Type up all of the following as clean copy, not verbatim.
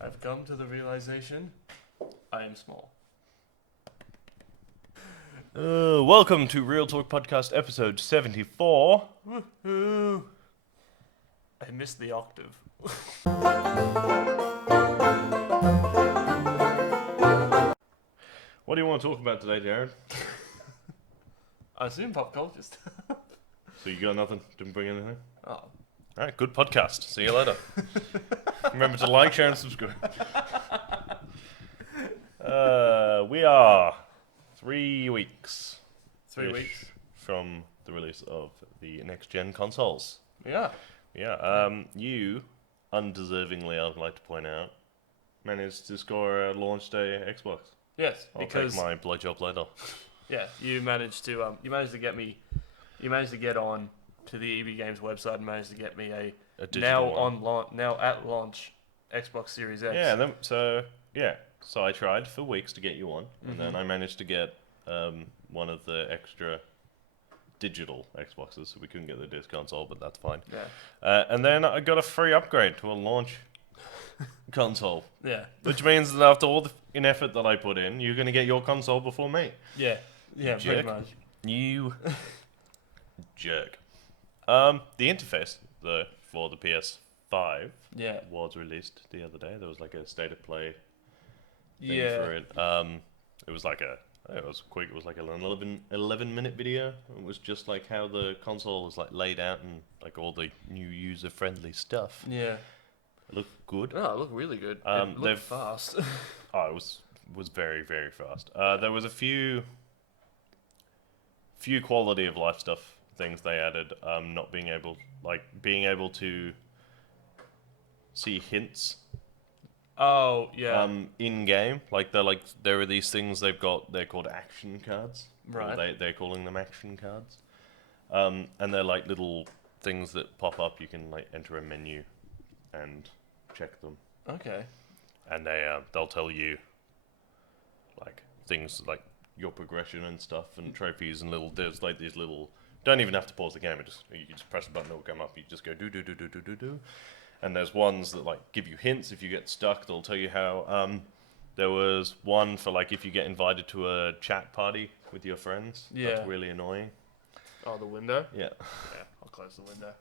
I've come to the realization I am small. Welcome to Real Talk Podcast episode 74. Woohoo! I missed the octave. What do you want to talk about today, Jared? I assume pop culture stuff. So you got nothing? Didn't bring anything? Oh. Alright, good podcast. See you later. Remember to like, share, and subscribe. We are 3 weeks. 3 ish weeks. From the release of the next-gen consoles. Yeah. Yeah, you, undeservingly, I'd like to point out, managed to score a launch day Xbox. Yes, I'll because take my blowjob later. yeah, you managed to get on to the EB Games website and managed to get me a A digital one. now at launch Xbox Series X. Yeah, so I tried for weeks to get you one, and then I managed to get one of the extra digital Xboxes, so we couldn't get the disc console, but that's fine. Yeah. And then I got a free upgrade to a launch console, Yeah. which means that after all the effort that I put in, you're going to get your console before me. Yeah. Yeah, Jerk. pretty much. You jerk. The interface, though, for the PS5 Yeah. was released the other day. There was like a state of play thing Yeah. for it. It was like it was quick. It was like an 11-minute video. It was just like how the console was like laid out and like all the new user-friendly stuff. Yeah. It looked good. Oh, it looked really good. They've- It looked fast. Oh, it was very, very fast. There was a few quality of life stuff things they added. Not being able to see hints Oh, yeah. in game. There are these things they're called action cards. Right. Or they're calling them action cards. And they're like little things that pop up. You can like enter a menu and check them, Okay. and they'll tell you like things like your progression and stuff and trophies and there's like these little, don't even have to pause the game, you just press a button, it'll come up, you just go do do do do do do do. And there's ones that like give you hints if you get stuck, they'll tell you how. There was one for like if you get invited to a chat party with your friends. Yeah. That's really annoying. Oh, the window? Yeah. Yeah, I'll close the window.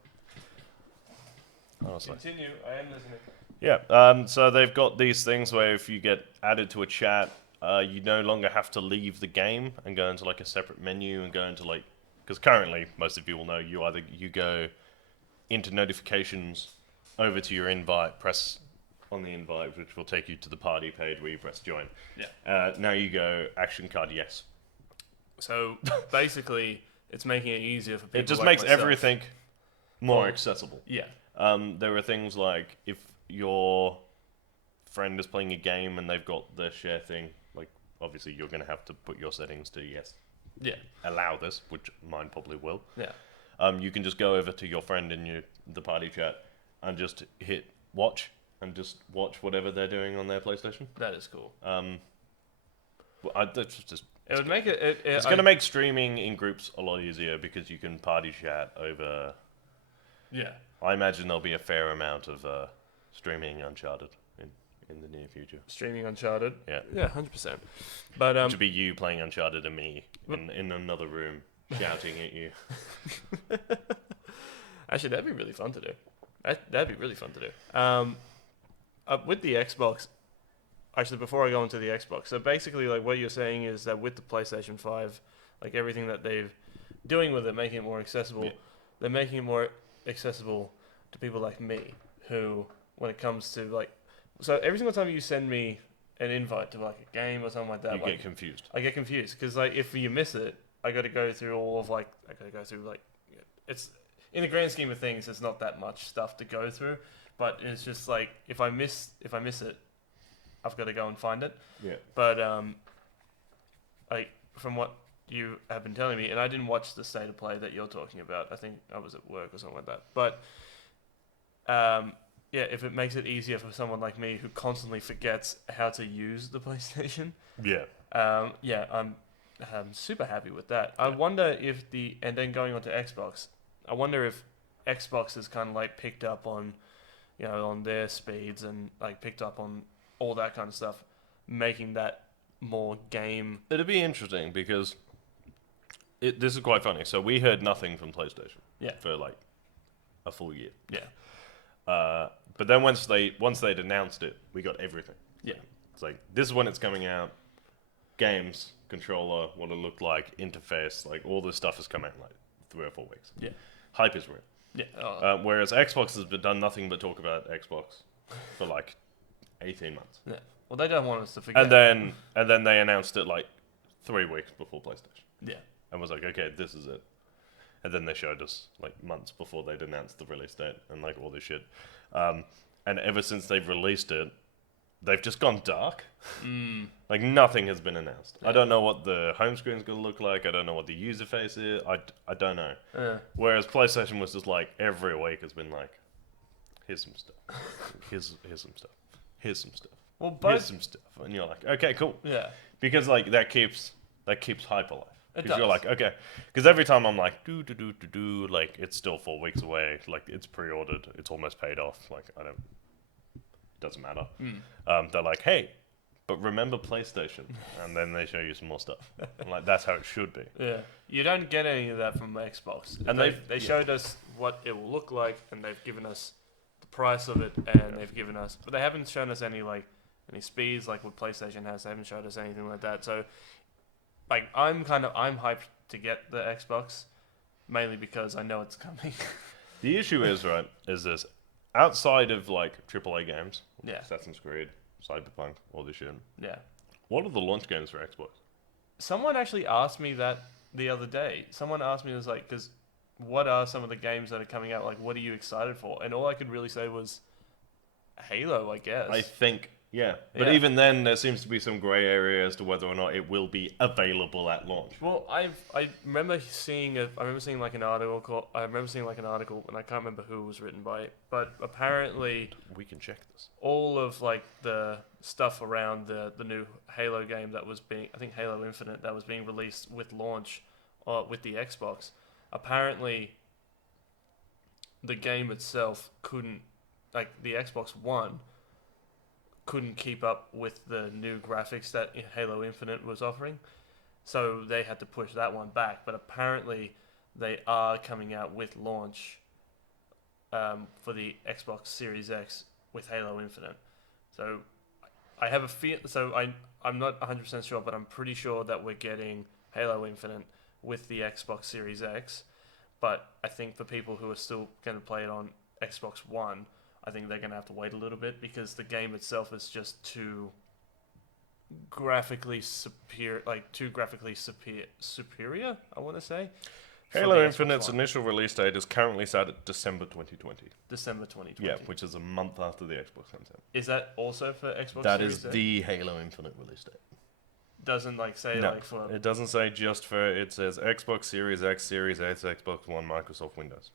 Honestly. Continue, I am listening. Yeah, so they've got these things where if you get added to a chat, you no longer have to leave the game and go into like a separate menu and go into like, because currently most of you will know you go into notifications, over to your invite, press on the invite, which will take you to the party page where you press join. Yeah. Now you go action card yes. So basically, it's making it easier for people. It just like makes myself. everything more Well, accessible. Yeah. There are things like if your friend is playing a game and they've got their share thing, like obviously you're going to have to put your settings to yes, Yeah. allow this, which mine probably will. Yeah. You can just go over to your friend in the party chat and just hit watch and just watch whatever they're doing on their PlayStation. That is cool. That's just It would make it. it's going to make streaming in groups a lot easier because you can party chat over. Yeah. I imagine there'll be a fair amount of streaming Uncharted in the near future. Streaming Uncharted. Yeah. Yeah, 100%. But Which would be you playing Uncharted and me in another room shouting at you. actually, that'd be really fun to do. That'd be really fun to do. With the Xbox. Actually, before I go into the Xbox, so basically, like what you're saying is that with the PlayStation 5, like everything that they're doing with it, making it more accessible, Yeah. they're making it more accessible to people like me, who, when it comes to like, so every single time you send me an invite to like a game or something like that, You like, get confused. I get confused because like if you miss it, I got to go through it's in the grand scheme of things, it's not that much stuff to go through, but it's just like if I miss it, I've got to go and find it. Yeah. But like from what you have been telling me, and I didn't watch the state of play that you're talking about. I think I was at work or something like that. But yeah, if it makes it easier for someone like me who constantly forgets how to use the PlayStation, Yeah. yeah, I'm super happy with that. I wonder if and then going on to Xbox, I wonder if Xbox has kind of like picked up on on their speeds and like picked up on all that kind of stuff, making that more game. It'd be interesting because this is quite funny. So we heard nothing from PlayStation Yeah. for like a full year. Yeah. But then once they'd announced it, we got everything. Yeah. It's like this is when it's coming out. Games, controller, what it looked like, interface, like all this stuff has come out in like 3 or 4 weeks. Yeah. Hype is real. Yeah. Whereas Xbox has done nothing but talk about Xbox for like 18 months. Yeah. Well, they don't want us to forget. And then they announced it like 3 weeks before PlayStation. Yeah. And was like, okay, this is it. And then they showed us like months before they'd announced the release date and like all this shit. And ever since they've released it, they've just gone dark. Like nothing has been announced. I don't know what the home screen's going to look like. I don't know what the user face is. I don't know. Whereas PlayStation was just like every week has been like, here's some stuff. Here's some stuff. Here's some stuff. Well, Here's some stuff. And you're like, okay, cool. Yeah. Because like that keeps hype alive. It Because you're does. like, okay. Because every time I'm like, like it's still 4 weeks away. Like it's pre-ordered. It's almost paid off. Like doesn't matter. They're like, hey, but remember PlayStation, and then they show you some more stuff. I'm like, that's how it should be. Yeah. You don't get any of that from Xbox. And They showed us what it will look like, and they've given us the price of it, and they've given us, but they haven't shown us any speeds like what PlayStation has. They haven't showed us anything like that. So, like, I'm hyped to get the Xbox, mainly because I know it's coming. The issue is this outside of like AAA games, Yeah. Assassin's Creed, Cyberpunk, all this shit. Yeah. What are the launch games for Xbox? Someone actually asked me that the other day. Someone asked me, it was like, because what are some of the games that are coming out? Like, what are you excited for? And all I could really say was Halo, I guess. I think, yeah. But Yeah. even then, there seems to be some grey area as to whether or not it will be available at launch. Well, I remember seeing an article, and I can't remember who it was written by, but apparently We can check this. all of like the stuff around the new Halo game that was being, I think Halo Infinite, that was being released with launch with the Xbox, apparently the game itself couldn't, like the Xbox One couldn't keep up with the new graphics that Halo Infinite was offering. So they had to push that one back. But apparently they are coming out with launch for the Xbox Series X with Halo Infinite. So I have a feel. So I'm not 100% sure, but I'm pretty sure that we're getting Halo Infinite with the Xbox Series X. But I think for people who are still going to play it on Xbox One, I think they're going to have to wait a little bit because the game itself is just too graphically superior, I want to say. for Halo the Xbox Infinite's One. initial release date is currently set at December 2020. December 2020. Yeah, which is a month after the Xbox comes out. Is that also for Xbox That Series is X? the Halo Infinite release date. Doesn't say No, for it doesn't say just for. It says Xbox Series X, Series S, Xbox One, Microsoft Windows.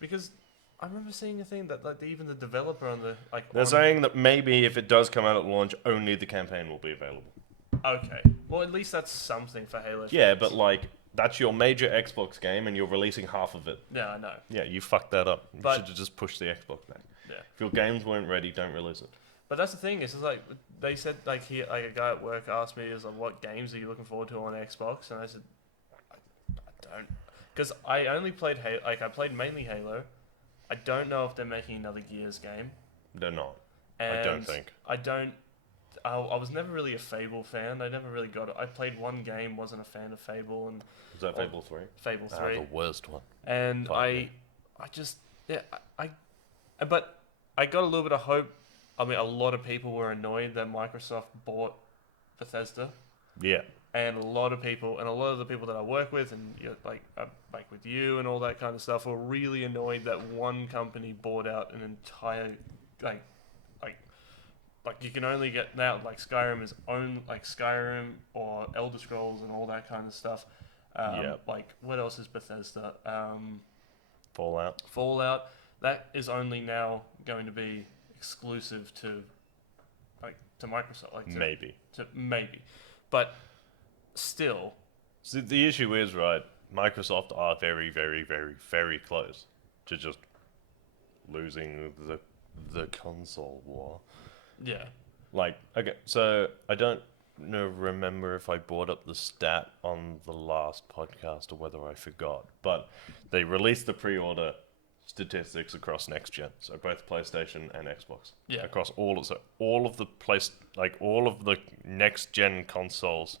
because I remember seeing a thing that even the developer on the They're saying that maybe if it does come out at launch, only the campaign will be available. okay, well at least that's something for Halo. Yeah, fans. but like that's your major Xbox game, and you're releasing half of it. yeah, I know. Yeah, you fucked that up. You But- should have just pushed the Xbox back. Yeah. If your games weren't ready, don't release it. But that's the thing. Is like they said a guy at work asked me is like, what games are you looking forward to on Xbox, and I said I don't, because I only played Halo. I played mainly Halo. I don't know if they're making another Gears game. They're not. And I don't think. I don't. I was never really a Fable fan. I never really got it. I played one game, wasn't a fan of Fable, and Is that Fable 3? Fable 3. the worst one. And Finally. I just, yeah, but I got a little bit of hope. I mean, a lot of people were annoyed that Microsoft bought Bethesda, Yeah. and a lot of the people that I work with, and like with you and all that kind of stuff, were really annoyed that one company bought out an entire like you can only get now like Skyrim is own like Skyrim or Elder Scrolls and all that kind of stuff. Yep. Like what else is Bethesda? Fallout. Fallout. That is only now going to be exclusive to Microsoft. Maybe, but still. So the issue is, right, Microsoft are very, very, very, very close to just losing the the console war. Yeah. Like, okay, so I don't remember if I brought up the stat on the last podcast or whether I forgot, but they released the pre-order statistics across next gen, so both PlayStation and Xbox. Yeah. Across all of all of the next gen consoles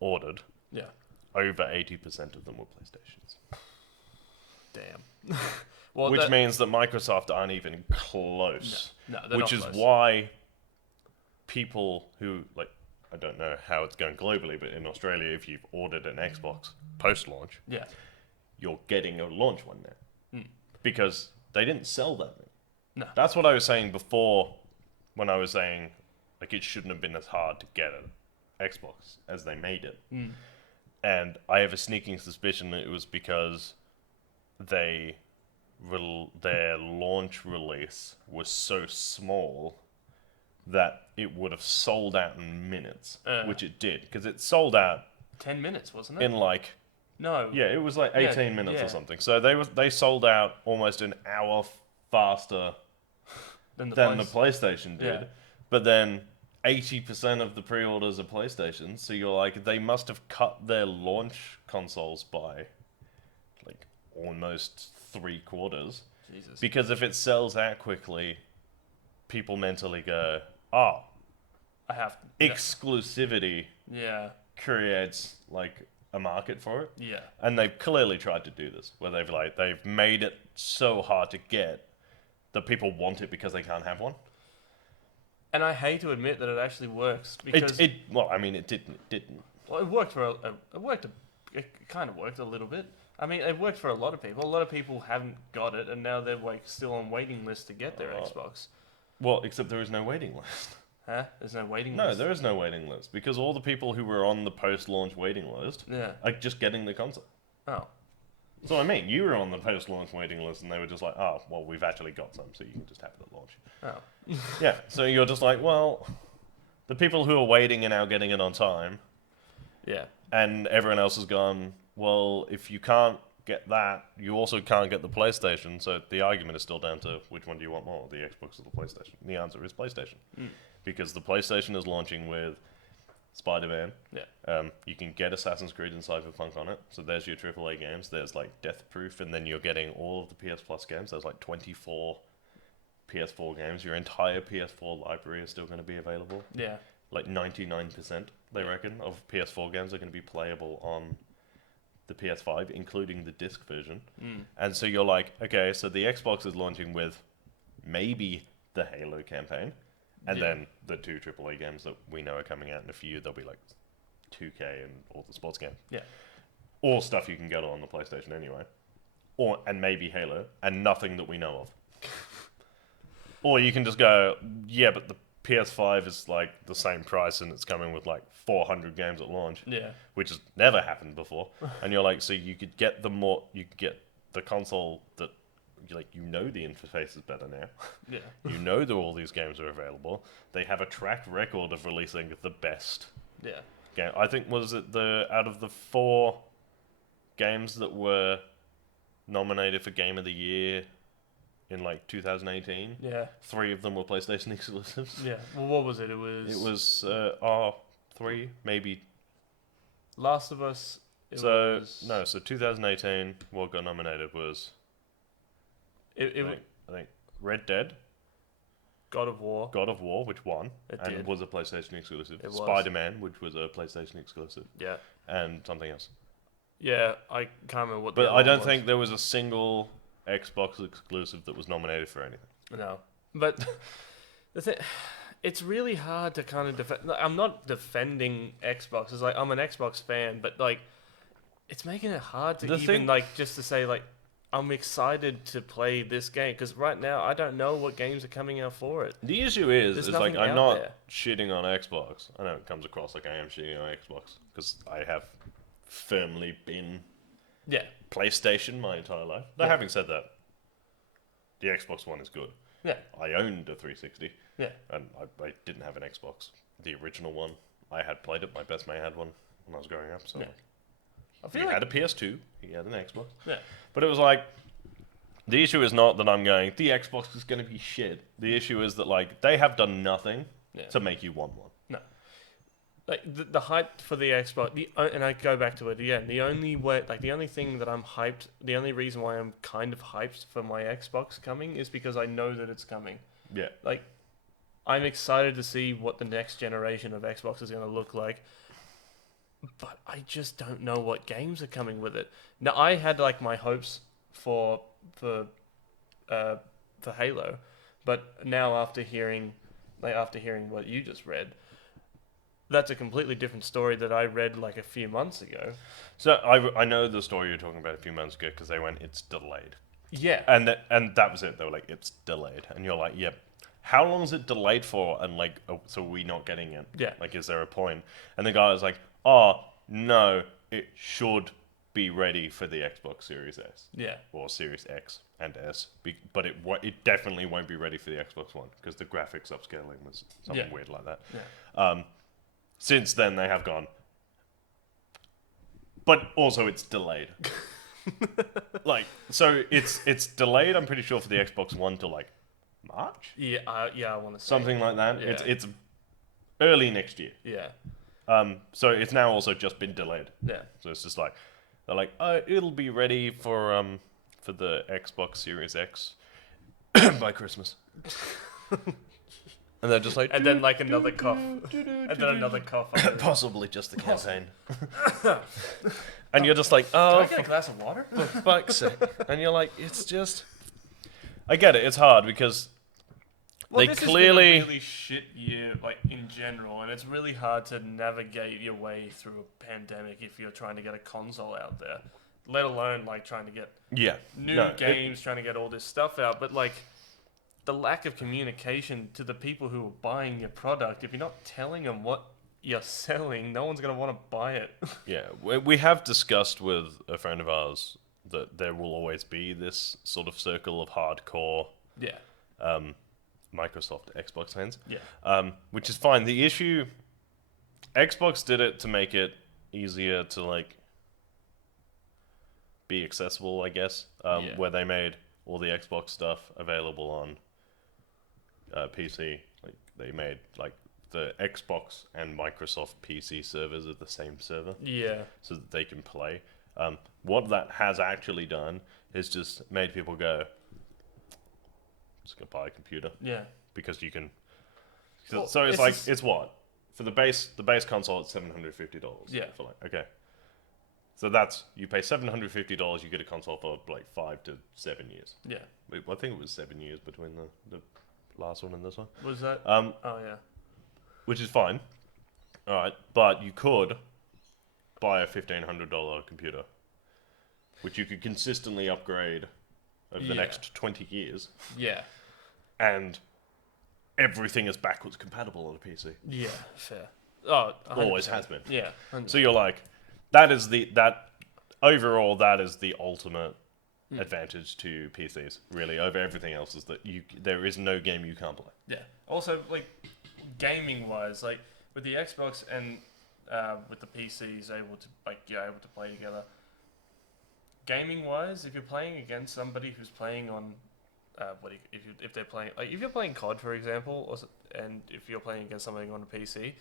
ordered, Yeah. over 80% of them were PlayStations. Damn. Well, Which means that Microsoft aren't even close. No, they're which not is close. why people who, like, I don't know how it's going globally, but in Australia, if you've ordered an Xbox post-launch, Yeah. you're getting a launch one now. Because they didn't sell that many. No. That's what I was saying before when I was saying, like, it shouldn't have been as hard to get an Xbox as they made it. And I have a sneaking suspicion that it was because their launch release was so small that it would have sold out in minutes, which it did, because it sold out 10 minutes, wasn't it? in like, No. yeah, it was like 18 minutes yeah. or something. So they sold out almost an hour faster Than the PlayStation did. Yeah. But then 80% of the pre-orders are PlayStation, so you're like, they must have cut their launch consoles by like almost 3/4. Jesus. Because if it sells out quickly, people mentally go, oh, I have exclusivity Yeah. creates like a market for it. Yeah. And they've clearly tried to do this, where they've made it so hard to get that people want it because they can't have one. And I hate to admit that it actually works because It didn't. well, it worked for it kind of worked a little bit. I mean, it worked for a lot of people. A lot of people haven't got it, and now they're like still on waiting list to get their Xbox. Well, except there is no waiting list. Huh? There's no waiting No, list. there is no waiting list because all the people who were on the post-launch waiting list Yeah. are just getting the console. Oh. So I mean, you were on the post-launch waiting list, and they were just like, "Oh, well, we've actually got some, so you can just have it at launch." Oh. Yeah. So you're just like, well, the people who are waiting are now getting it on time, Yeah. and everyone else has gone. Well, if you can't get that, you also can't get the PlayStation. So the argument is still down to which one do you want more, the Xbox or the PlayStation? And the answer is PlayStation, because the PlayStation is launching with Spider-Man. Yeah. You can get Assassin's Creed and Cyberpunk on it. So there's your AAA games. There's like Death Proof, and then you're getting all of the PS Plus games. There's like 24 PS4 games. Your entire PS4 library is still going to be available. Yeah. Like 99%, they reckon, of PS4 games are going to be playable on the PS5, including the disc version. And so you're like, okay, so the Xbox is launching with maybe the Halo campaign, and then the 2 AAA games that we know are coming out in a few. They'll be like 2K and all the sports games. Yeah. All stuff you can get on the PlayStation anyway. And maybe Halo, and nothing that we know of. Or you can just go, yeah, but the PS5 is like the same price and it's coming with like 400 games at launch. Yeah. Which has never happened before. And you're like, so you could get you could get the console that you know the interface is better now. Yeah. You know that all these games are available. They have a track record of releasing the best Yeah. game. I think was it out of the 4 games that were nominated for Game of the Year in like 2018. Yeah. 3 of them were PlayStation exclusives. Yeah. Well, what was it? It was. It was 3, maybe. Last of Us. So 2018, what got nominated was I think Red Dead, God of War. God of War, which won It and did. was a PlayStation exclusive. It was. Spider-Man, which was a PlayStation exclusive, Yeah. and something else. Yeah, I can't remember what. But the I other don't one think there was a single Xbox exclusive that was nominated for anything. No, but the thing, it's really hard to kind of defend. I'm not defending Xbox. It's like I'm an Xbox fan, but like, it's making it hard to just to say like, I'm excited to play this game because right now I don't know what games are coming out for it. The issue is like nothing I'm out not there. shitting on Xbox. I know it comes across like I am shitting on Xbox because I have firmly been Yeah, PlayStation my entire life. Though having said that, the Xbox One is good. yeah, I owned a 360, yeah, and I didn't have an Xbox. The original one, I had played it. My best mate had one when I was growing up. So Yeah. I he feel like had a PS2. He had an Xbox. yeah, But it was like The issue is not that I'm going, the Xbox is going to be shit. The issue is that, like, they have done nothing Yeah. to make you want one. No. Like the hype for the Xbox, and I go back to it again. The only way, like the only thing that I'm hyped, the only reason why I'm kind of hyped for my Xbox coming is because I know that it's coming. Yeah. Like, I'm excited to see what the next generation of Xbox is going to look like. But I just don't know what games are coming with it. Now, I had like my hopes for Halo, but now after hearing what you just read, that's a completely different story that I read like a few months ago. So I know the story you're talking about a few months ago because they went, it's delayed. Yeah. And that was it. They were like, it's delayed. And you're like, yep. How long is it delayed for? And like, so are we not getting it? Yeah. Like, is there a point? And the guy was like, oh, no, it should be ready for the Xbox Series S. Yeah. Or Series X and S. But it definitely won't be ready for the Xbox One because the graphics upscaling was something weird like that. Yeah. Since then, they have gone. But also, it's delayed. Like, so it's delayed, I'm pretty sure, for the Xbox One to like March? Yeah, I want to say Something like that. Yeah. It's early next year. Yeah. So it's now also just been delayed. Yeah. So it's just like they're like, oh, it'll be ready for the Xbox Series X by Christmas. And they're just like, And then like another cough. And then another cough. possibly just the campaign. And you're just like, Can oh, I get a glass of water? for fuck's sake. And you're like, it's just. I get it. It's hard because they this clearly. has been a really shit year, like in general, and it's really hard to navigate your way through a pandemic if you're trying to get a console out there, let alone like trying to get Yeah. new games, trying to get all this stuff out. But like the lack of communication to the people who are buying your product, if you're not telling them what you're selling, no one's gonna want to buy it. Yeah. We have discussed with a friend of ours that there will always be this sort of circle of hardcore Yeah. Microsoft Xbox fans. Yeah. Which is fine. The issue, Xbox did it to make it easier to like be accessible, I guess. Yeah. Where they made all the Xbox stuff available on PC. Like they made like the Xbox and Microsoft PC servers are the same server, Yeah. so that they can play. What that has actually done is just made people go, just gonna buy a computer Yeah. because you can. Well, So it's it's like just- it's what for the base console it's $750. Yeah. For like okay. So that's you pay $750, you get a console for like 5 to 7 years. Yeah. Wait, I think it was 7 years between the last one and this one. Was that? Um, Oh yeah. which is fine. All right, but you could buy a $1,500 computer, which you could consistently upgrade over the Yeah. next 20 years, Yeah. and everything is backwards compatible on a PC. Yeah. Fair. Oh, 100%. Always has been. Yeah. 100%. So you're like, that overall that is the ultimate advantage to PCs, really, over everything else is that there is no game you can't play. Yeah. Also, like, gaming-wise, like with the Xbox and with the PCs, able to play together. Gaming-wise, if you're playing against somebody who's playing on, if they're playing, like if you're playing COD for example, and if you're playing against somebody on a PC,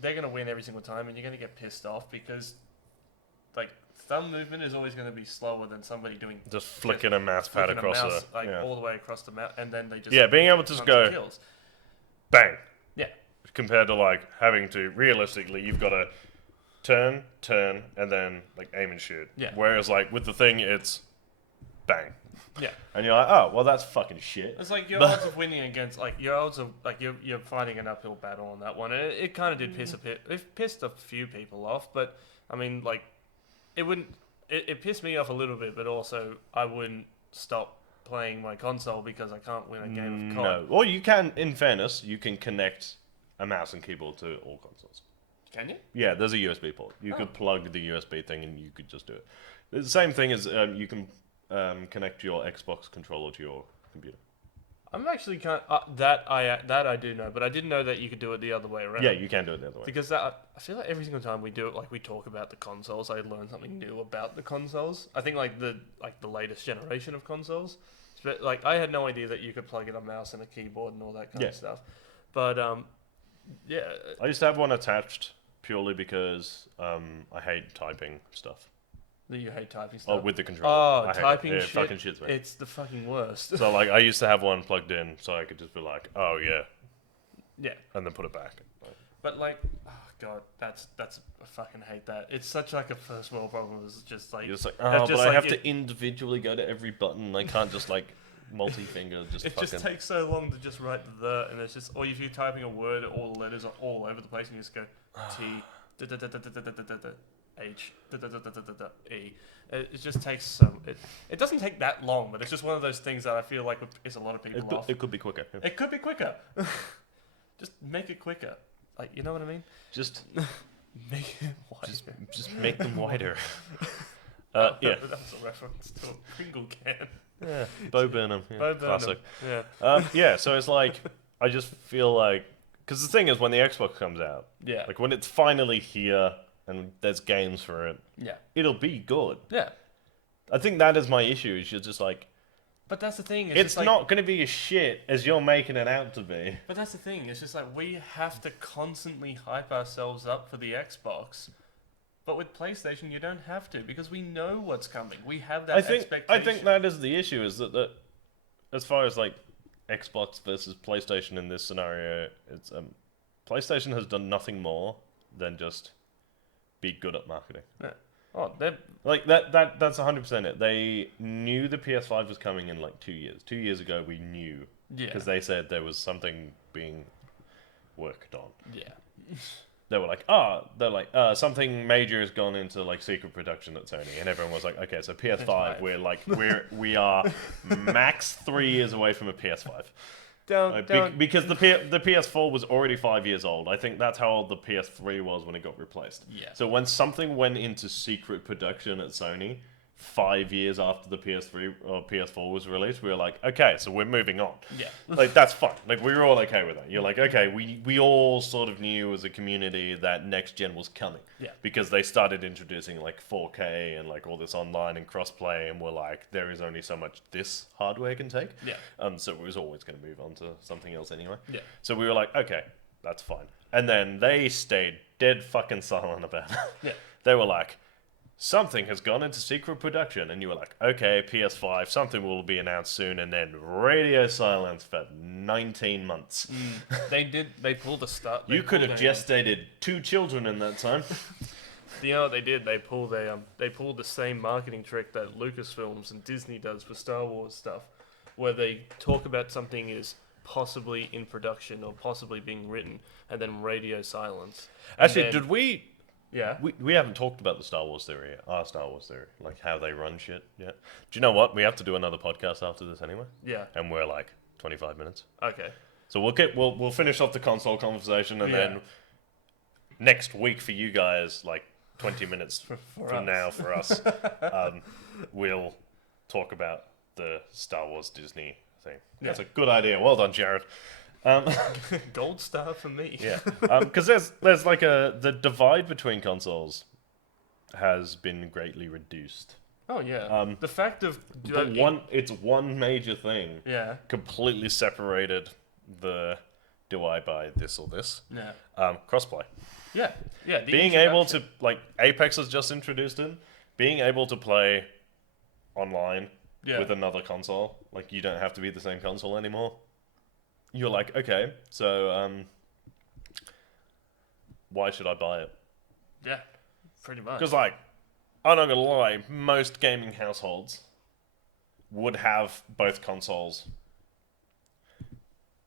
they're gonna win every single time, and you're gonna get pissed off because, like, thumb movement is always gonna be slower than somebody doing Just flicking a mouse pad flicking a across mouse, the all the way across the map, and then they just being able to just tons of go kills. bang, Yeah. compared to like having to realistically you've got to turn, and then like aim and shoot. Yeah. Whereas like with the thing, it's bang, Yeah. and you're like, oh well, that's fucking shit. It's like your odds of winning against, like your odds of, like you're fighting an uphill battle on that one. And it kind of did it pissed a few people off, but I mean, like, it pissed me off a little bit, but also I wouldn't stop playing my console because I can't win a game of COD. No, or you can, in fairness, you can connect a mouse and keyboard to all consoles. Can you? Yeah, there's a USB port. You could plug the USB thing and you could just do it. It's the same thing as you can connect your Xbox controller to your computer. I'm actually that I do know, but I didn't know that you could do it the other way around. Yeah, you can do it the other way. Because I feel like every single time we do it, like we talk about the consoles, I learn something new about the consoles. I think like the latest generation of consoles. But like, I had no idea that you could plug in a mouse and a keyboard and all that kind Yeah. of stuff. But yeah, I used to have one attached purely because I hate typing stuff. you hate typing stuff. Oh, with the controller. Oh, I hate typing it. It shit. fucking shits me. It's the fucking worst. So like, I used to have one plugged in so I could just be like, oh yeah, Yeah, and then put it back. but like, oh god, that's I fucking hate that. It's such like a first world problem. It's just like You're just like, that's oh, just but I like have it- to individually go to every button. I can't just like multi-finger just it fucking. just takes so long to just write the, and it's just, or if you're typing a word, all the letters are all over the place, and you just go T, da da da da da da da da da, H, da da da da da da E. It just takes so. It doesn't take that long, but it's just one of those things that I feel like would piss a lot of people off. It could be quicker. Yeah. It could be quicker. Just make it quicker. Like, you know what I mean? Just Make it wider. just make them wider. Yeah. Yeah. That was a reference to a Pringle can. Yeah. Bo Burnham. Yeah. Bo Burnham. Classic. Yeah. Yeah. So it's like I just feel like because the thing is when the Xbox comes out, Yeah. like when it's finally here and there's games for it, Yeah. it'll be good. Yeah. I think that is my issue. Is you're just like But that's the thing. it's just like, not going to be as shit as you're making it out to be. But that's the thing. It's just like we have to constantly hype ourselves up for the Xbox. But with PlayStation, you don't have to because we know what's coming. We have that I think expectation. that is the issue. Is that as far as like Xbox versus PlayStation in this scenario, it's PlayStation has done nothing more than just be good at marketing. Oh, they're Like that's 100% it. They knew the PS5 was coming in like 2 years. 2 years ago, we knew yeah. because they said there was something being worked on. Yeah. They were like, something major has gone into like secret production at Sony, and everyone was like, okay, so PS5, PS5. we are max 3 years away from a PS5. Don't. Because the PS4 was already 5 years old. I think that's how old the PS3 was when it got replaced. Yeah. So when something went into secret production at Sony 5 years after the PS3 or PS4 was released, we were like, okay, so we're moving on. Yeah. Like that's fine. Like we were all okay with that. You're like, okay, we all sort of knew as a community that next gen was coming. Yeah. Because they started introducing like 4K and like all this online and crossplay, and we're like, there is only so much this hardware can take. Yeah. So it was always going to move on to something else anyway. Yeah. So we were like, okay, that's fine. And then they stayed dead fucking silent about it. Yeah. They were like, something has gone into secret production, and you were like, okay, PS5, something will be announced soon, and then radio silence for 19 months. They pulled a start. You could have gestated 2 children in that time. You know what they did? They pulled the same marketing trick that Lucasfilms and Disney does for Star Wars stuff, where they talk about something is possibly in production or possibly being written, and then radio silence. And Actually, then- did we Yeah. We haven't talked about the Star Wars theory yet. Our Star Wars theory, like how they run shit yet. Do you know what? We have to do another podcast after this anyway, Yeah. and we're like 25 minutes. Okay. So we'll finish off the console conversation, and Yeah. then next week for you guys, like 20 minutes For from us. now for us, we'll talk about the Star Wars Disney thing. That's a good idea. Well done, Jared. Gold star for me. Yeah, because there's like the divide between consoles has been greatly reduced. Oh yeah. The fact of It's one major thing Yeah. completely separated the do I buy this or this Yeah. crossplay. Yeah. Yeah. the Being able introduction- to like Apex has just introduced it. Being able to play online Yeah. with another console, like you don't have to be the same console anymore. You're like, okay, so why should I buy it? Yeah. Pretty much. Because, like, I'm not gonna lie, most gaming households would have both consoles.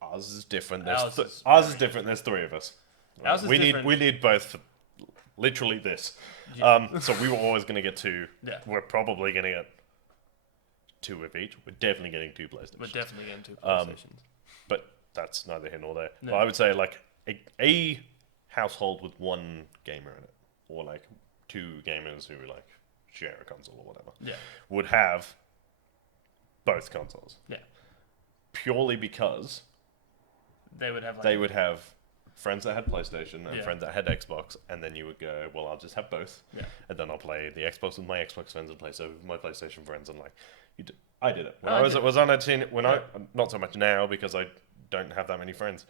Ours is different. Ours is Ours is different. There's 3 of us. Ours is we different. need both for literally this. Yeah. So we were always gonna get 2. Yeah. We're probably gonna get 2 of each. We're definitely getting 2 PlayStations. We're definitely getting two PlayStations. But that's neither here nor there. No. But I would say like a household with 1 gamer in it, or like 2 gamers who like share a console or whatever, Yeah. would have both consoles. Yeah. Purely because They would have like they would have friends that had PlayStation and Yeah. friends that had Xbox, and then you would go, well, I'll just have both, Yeah. and then I'll play the Xbox with my Xbox friends and play so with my PlayStation friends, and like I did it when Oh, I was okay. was on a teen. When Yeah. not so much now because I don't have that many friends.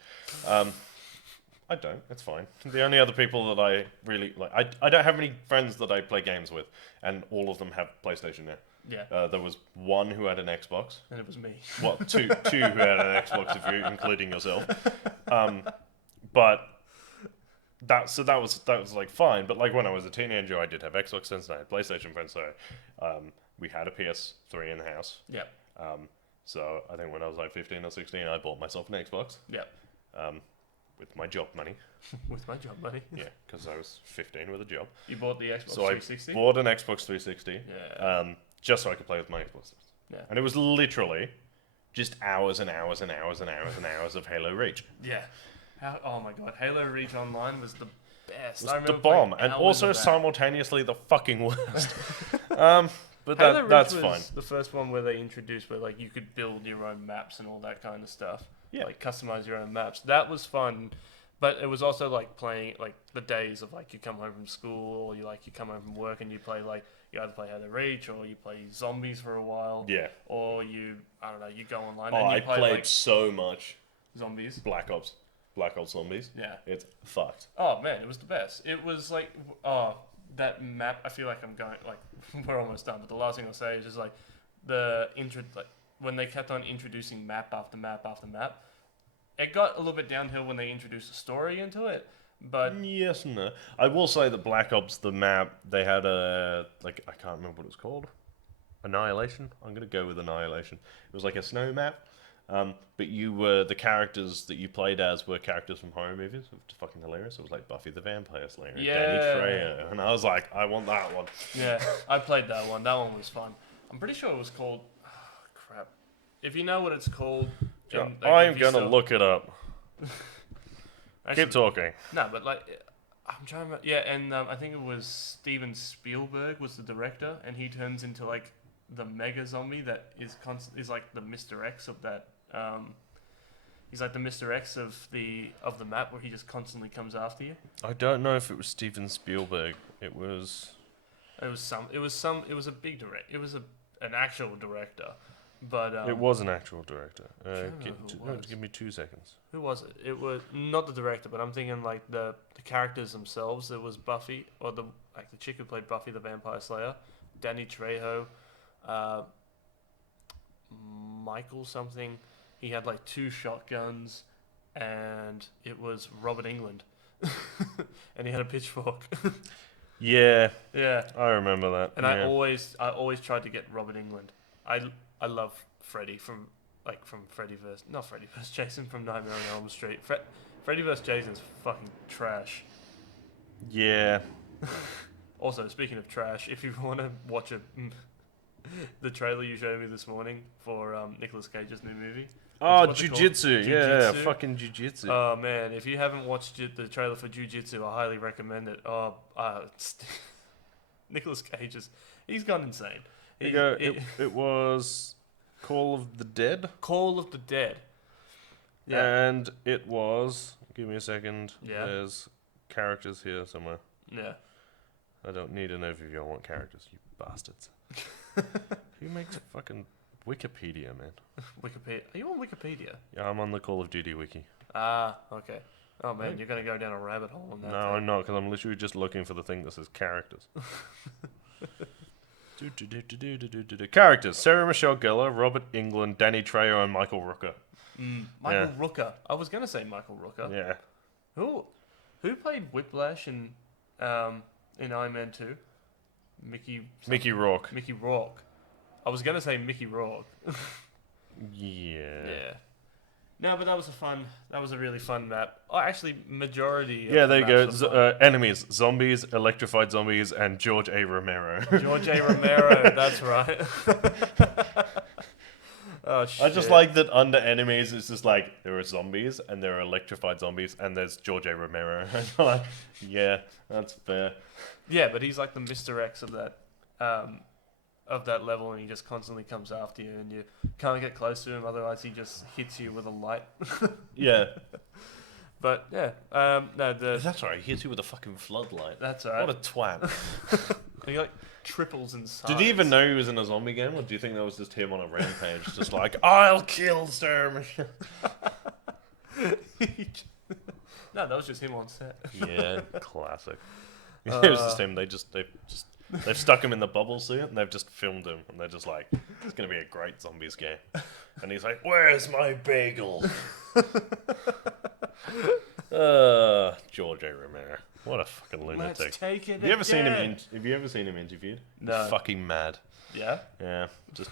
I don't. It's fine. The only other people that I really like, I don't have many friends that I play games with, and all of them have PlayStation now. Yeah, There was one who had an Xbox. and it was me. Well, two who had an Xbox, if you including yourself. But that was like fine. But like when I was a teenager, I did have Xbox friends and I had PlayStation friends. So we had a PS3 in the house. Yeah, So I think when I was like 15 or 16, I bought myself an Xbox yeah. with my job money. With my job money. Yeah, because I was 15 with a job. You bought the Xbox So I 360? bought an Xbox 360 Yeah. just so I could play with my Xbox. Yeah. And it was literally just hours and hours and hours and hours and hours of Halo Reach. Yeah. Oh my god, Halo Reach Online was the best. It I was the remember bomb, playing and hours also of that. simultaneously the fucking worst. But Halo Reach that's was fine. the first one where they introduced where like you could build your own maps and all that kind of stuff. Yeah. Like customize your own maps. That was fun. But it was also like playing like the days of like you come home from school or you come home from work and you play like you either play Halo Reach or you play zombies for a while. Yeah. Or you you go online Oh, and you I play played like so much zombies. Black Ops Zombies. Yeah. It's fucked. Oh man, it was the best. It was like that map. I feel like I'm going like we're almost done, but the last thing I'll say is just like the intro, like when they kept on introducing map after map after map. It got a little bit downhill when they introduced a story into it, but Yes and no. I will say that Black Ops, the map, they had a I can't remember what it's called. Annihilation. I'm gonna go with Annihilation. It was like a snow map. But you were the characters that you played as were characters from horror movies. It was fucking hilarious. It was like Buffy the Vampire Slayer, and Danny Yeah. Trejo, and I was like, I want that one. yeah, I played that one. That one was fun. I'm pretty sure it was called. Crap. If you know what it's called, and, like, I'm if you gonna still- look it up. Actually, Keep talking. No, but like, I'm trying to remember. Yeah, and I think it was Steven Spielberg was the director, and he turns into like the mega zombie that is like the Mr. X of that. He's like the Mr. X of the map where he just constantly comes after you. I don't know if it was Steven Spielberg. It was. It was a big direct. It was an actual director, but It was an actual director. trying to remember who it was. Give me 2 seconds. Who was it? It was not the director, but I'm thinking like the characters themselves. It was Buffy, or the chick who played Buffy the Vampire Slayer, Danny Trejo, Michael something. He had like 2 shotguns, and it was Robert England, and he had a pitchfork. Yeah, Yeah, I remember that. and yeah. I always tried to get Robert England. I love Freddy from Freddy vs. Not Freddy vs. Jason from Nightmare on Elm Street. Freddy vs. Jason's fucking trash. Yeah. Also, speaking of trash, if you want to watch the trailer you showed me this morning for Nicolas Cage's new movie. Oh, what's it called? jujitsu. Yeah, Jujitsu? fucking jujitsu. Oh man, if you haven't watched the trailer for Jiu-Jitsu, I highly recommend it. Nicolas Cage he's gone insane. Here you go. It was Call of the Dead. Call of the Dead. Yeah. And it was. Give me a second. Yeah. There's characters here somewhere. Yeah. I don't need an overview. I want characters, you bastards. Who makes fucking Wikipedia, man? Wikipedia. Are you on Wikipedia? Yeah, I'm on the Call of Duty wiki. Ah, okay. Oh man, Right. you're gonna go down a rabbit hole on that. No, I'm not, because I'm literally just looking for the thing that says characters. Characters: Sarah Michelle Gellar, Robert Englund, Danny Trejo, and Michael Rooker. Michael Rooker. I was gonna say Michael Rooker. Yeah. Who played Whiplash in Iron Man 2? Mickey Rourke. Mickey Rourke. I was gonna say Mickey Rourke. Yeah. Yeah. No, but that was a really fun map. Oh, actually, majority. Of Yeah, the there you maps go. are fun. Enemies: zombies, electrified zombies, and George A. Romero. George A. Romero, that's right. Oh shit. I just like that under enemies, it's just like there are zombies and there are electrified zombies and there's George A. Romero. And I'm like, yeah, that's fair. Yeah, but he's like the Mr. X of that level, and he just constantly comes after you, and you can't get close to him, otherwise he just hits you with a light. Yeah. But yeah, no, That's right, he hits you with a fucking floodlight. that's alright. What a twat. He like triples in size. Did he even know he was in a zombie game, or do you think that was just him on a rampage, just like, I'll kill Sarah Michelle? No, that was just him on set. Yeah, classic. It was just him. They've stuck him in the bubble suit and they've just filmed him, and they're just like, it's gonna be a great zombies game. And he's like, where's my bagel? George A. Romero, what a fucking lunatic. Let's take it. Have you ever seen him? Have you ever seen him interviewed? No. He's fucking mad. Yeah. Yeah. Just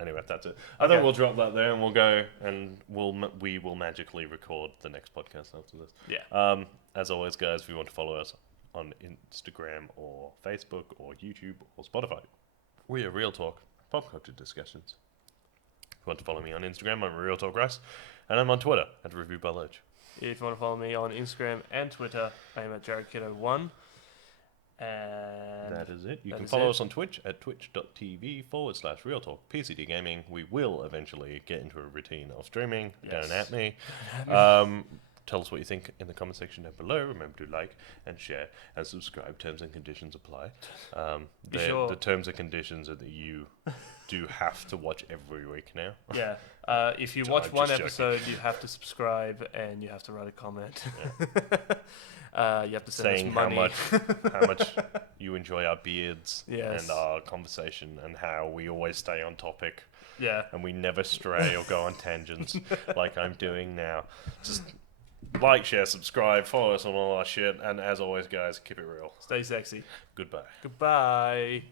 anyway, that's it. I think we'll drop that there, and we'll go, and we will magically record the next podcast after this. Yeah. As always, guys, if you want to follow us on Instagram or Facebook or YouTube or Spotify, we are Real Talk Pop Culture Discussions. If you want to follow me on Instagram, I'm Real Talk Russ, and I'm on Twitter at Review by Lurch. If you want to follow me on Instagram and Twitter, I'm at JaredKiddo1. And that is it. You can follow us on Twitch at twitch.tv/Real Talk PCD Gaming. We will eventually get into a routine of streaming. Yes. Don't at me. Tell us what you think in the comment section down below. Remember to like and share and subscribe. Terms and conditions apply. The terms and conditions are that you do have to watch every week now. Yeah. If you watch one episode, you have to subscribe and you have to write a comment. Yeah. You have to send saying us money. how much you enjoy our beards Yes. and our conversation, and how we always stay on topic. Yeah. And we never stray or go on tangents like I'm doing now. Just like, share, subscribe, follow us on all our shit, and as always, guys, keep it real. Stay sexy. Goodbye. Goodbye.